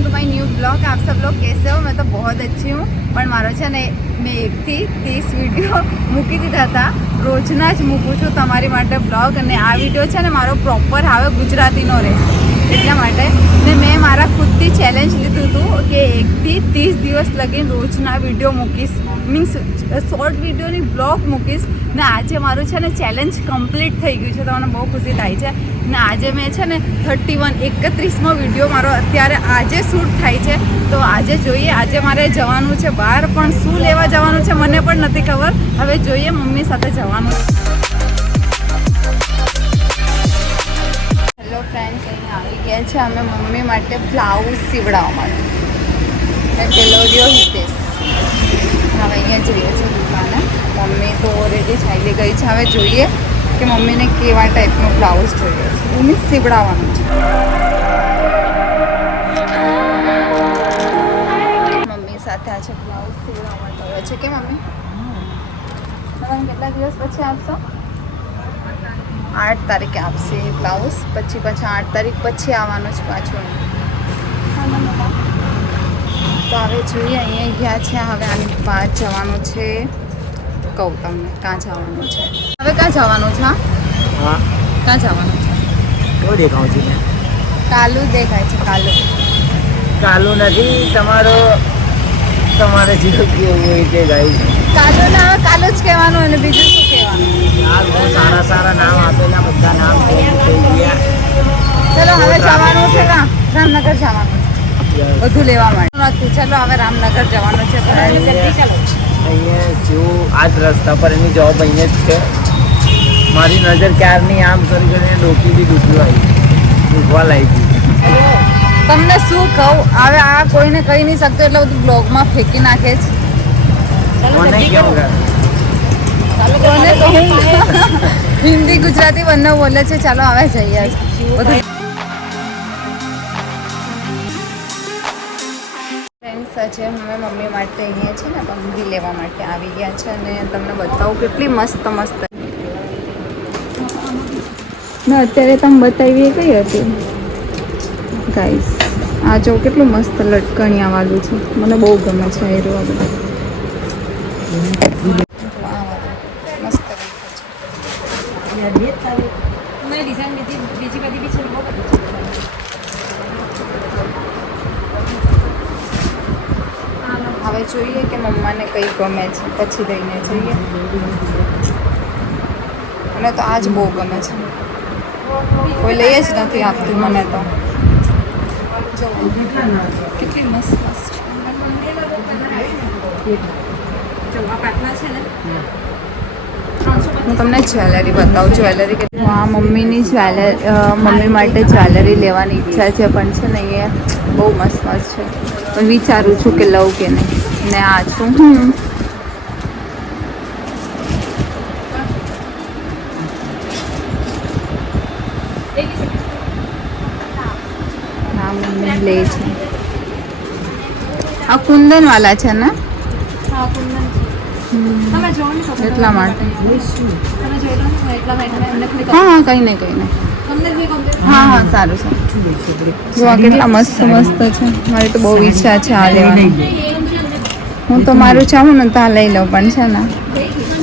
Welcome to my new blog. आप सब लोग कैसे हो? मैं तो बहुत अच्छी हूँ, પણ મારો છે ને મેં 1 થી 30 વિડીયો મૂકી દીધા હતા। રોજના જ મૂકું છું તમારી માટે બ્લોગ, અને આ વિડીયો છે ને મારો પ્રોપર આવે ગુજરાતીનો રહેશે એટલા માટે ને મેં મારા ખુદથી ચેલેન્જ લીધું હતું કે 1 થી 30 દિવસ લગીને રોજના વિડીયો મૂકીશ, મીન્સ શોર્ટ વિડીયોની બ્લોગ મૂકીશ ને આજે મારું છે ને ચેલેન્જ કમ્પ્લીટ થઈ ગયું છે, તો મને બહુ ખુશી થાય છે। ને આજે મેં છે ને 31મો વિડીયો મારો અત્યારે આજે શૂટ થાય છે, તો આજે જોઈએ આજે મારે જવાનું છે બહાર, પણ શું લેવા જવાનું છે મને પણ નથી ખબર। હવે જોઈએ, મમ્મી સાથે જવાનું છે। હેલો ફ્રેન્ડ્સ, અહીંયા આવી ગયા છે અમે મમ્મી માટે બ્લાઉઝ સીવડાવવા માટે। ટેલરિયો હિતેશ હવે અહીંયા જઈએ છીએ દુકાને। મમ્મી તો ઓલરેડી ચાલી ગઈ છે, હવે જોઈએ કે મમ્મીને કેવા ટાઈપનો બ્લાઉઝ જોઈએ છે, મીન્સ સીવડાવવાનું છે। મમ્મી સાથે આજે બ્લાઉઝ સીવડાવવા માટે આવે છે કે મમ્મી તમે કેટલા દિવસ પછી આપશો? 8 તારીખે આપશે એ બ્લાઉઝ, પછી 8 તારીખ પછી આવવાનું છે પાછું। તો હવે જોઈએ, અહીંયા ગયા છે, હવે આની બહાર જવાનું છે, કહું તમને ક્યાં જવાનું છે। હવે ક્યાં જવાનું છે? હા, ક્યાં જવાનું છે? કેવું દેખાવું છે? કાલુ દેખાય છે, કાલુ કાલુ નથી, તમારે જે કેવું હોય તે ગાય કાલુ ને હવે કાલુ જ કહેવાનું, અને બીજું શું કહેવાનું? આ બહુ સારા સારા નામ આપેલા, બધા નામ થઈ ગયા। ચલો હવે જવાનું છે, રામનગર જવાનું છે બધું લેવા માટે નથી। ચલો હવે રામનગર જવાનું છે, અહીંયા જેવું આ જ રસ્તા પર એની જોબ અહીંયા જ છે। મારી નજર ક્યારની આમ કરીને ડોકી દુખવા લાગી ગઈ। તમને શું કહું, હવે આ કોઈને કહી નહીં શકતો એટલે બધું બ્લોગમાં ફેંકી નાખે છે। મને કેમ કરે? કોને કહું? હિન્દી ગુજરાતી બંને બોલે છે। ચાલો હવે જઈએ બધું। ફ્રેન્ડ્સ છે, અમે મમ્મી માટે અહીંયા છે ને બંગડી લેવા માટે આવી ગયા છે, અને તમને બતાવું કેટલી મસ્ત મસ્ત ને અત્યારે તમે બતાવી કઈ હતી ગાઈસ? આ જો કેટલું મસ્ત લટકણિયા વાળું છે, મને બહુ ગમે છે આ એરો બધું મસ્ત હવે જોઈએ કે મમ્માને કઈ ગમે છે, પછી લઈને જઈએ। મને તો આજ બહુ ગમે છે, કોઈ લઈ જ નથી આપતું મને તો। જો કેટલી મસ્ત મસ્ત છે। હું તમને જ્વેલરી બતાવું, જ્વેલરી કેટલી હા મમ્મીની મમ્મી માટે જ્વેલરી લેવાની ઈચ્છા છે, પણ છે ને અહીંયા બહુ મસ્ત મસ્ત છે, પણ વિચારું છું કે લઉં કે નહીં। ને આ છું હા મમ્મી લે છે। આ કુંદન વાલા છે ને? એટલા માટે હા હા કંઈ નહીં હા હા સારું સારું। જો આ કેટલા મસ્ત મસ્ત છે, મારી તો બહુ ઈચ્છા છે આ લેવાની। હું તો મારું ચાહું ને તો આ લઈ લઉં, પણ છે ને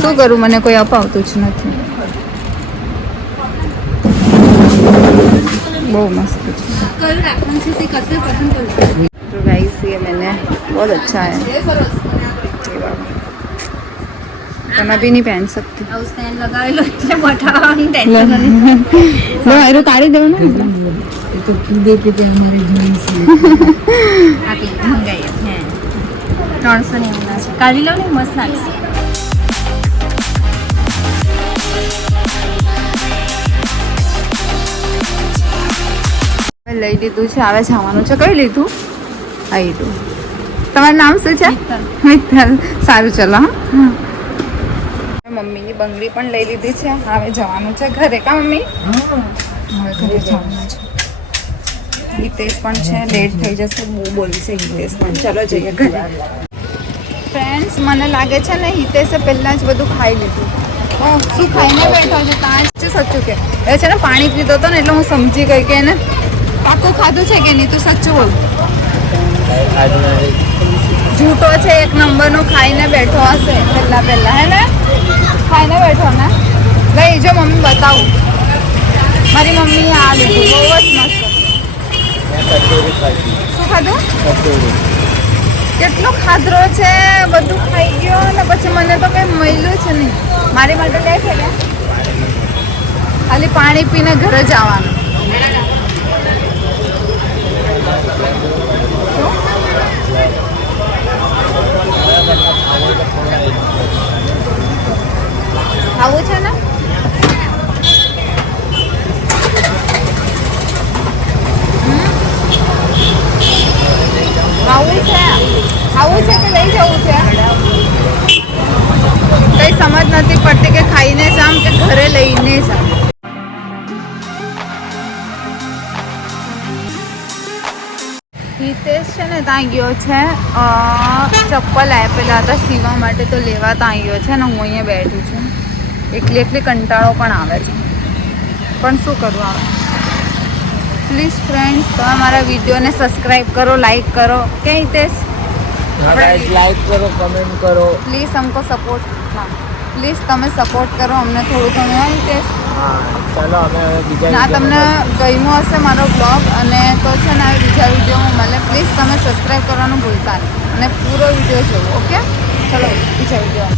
શું કરું, મને કોઈ અપાવતું જ નથી। બહુ મસ્ત છે। तो गाइस ये मैंने बहुत अच्छा है, तो मैं भी नहीं पहन सकती। लो एरो काढ़ी दो ना, तो कीधे के हमारे घर से આપી મંગાઈએ છે 300 ની ઉના છે, કાઢી લો ને મસ્ત લાગશે। લઈ લીધું છે, હવે જવાનું છે। કઈ લીધું? આ લીધું। તમારું નામ શું છે? મિત્તલ। સારું ચલો હા। મમ્મીની બંગડી પણ લઈ લીધી છે, હવે જવાનું છે ઘરે। કા મમ્મી? હવે ઘરે જવાનું છે। હિતેશ પણ છે, લેટ થઈ જશે, બહુ બોલશે હિતેશ પણ। ચલો જઈએ ઘરે। ફ્રેન્ડ્સ મને લાગે છે ને હિતેશે પહેલાં જ બધું ખાઈ લીધું। શું ખાઈને બેઠો છે? ત્યાં જ સાચું કે એ છે ને પાણી પીધો હતો ને, એટલે હું સમજી ગઈ કે એને પાકું ખાધું છે કે નહીં, તું સાચું બોલ। જૂઠો છે એક નંબરનો, ખાઈને બેઠો હશે પહેલા હે ને, ખાઈને બેઠો ને. લઈ જો મમ્મી બતાવું, મારી મમ્મીએ આ લીધું, બહુ જ મસ્ત. શું ખાધું? કેટલો ખાધરો છે, બધું ખાઈ ગયો ને પછી મને તો કંઈ મળ્યું છે નહીં. મારી માટે લે છે કે ખાલી પાણી પીને ઘરે જવાનું. ખાવું છે ને? ખાવું છે કે લઈ જવું છે? કઈ સમજ નથી પડતી કે ખાઈને જામ કે ઘરે લઈને જામ. હિતેશ છે ને ત્યાં ગયો છે ચપ્પલ આપેલા હતા સીવવા માટે, તો લેવા ત્યાં ગયો છે ને હું અહીંયા બેઠી છું. એકલી કંટાળો પણ આવે છે, પણ શું કરવું આવે. પ્લીઝ ફ્રેન્ડ્સ, તમે મારા વિડીયોને સબસ્ક્રાઈબ કરો, લાઈક કરો. કે હિતેશ લાઈક કરો, કમેન્ટ કરો. પ્લીઝ हमको સપોર્ટ, હા પ્લીઝ તમે સપોર્ટ કરો અમને થોડું ઘણું. હા હિતેશ, ચાલો અમે હવે બીજા ના તમને ગમ્યો હશે મારો બ્લોગ અને તો છે ને હવે બીજા વિડીયોમાં મળે. પ્લીઝ તમે સબસ્ક્રાઈબ કરવાનું ભૂલતા નહીં અને પૂરો વિડીયો જોવો. ઓકે, ચલો બીજા વિડીયો.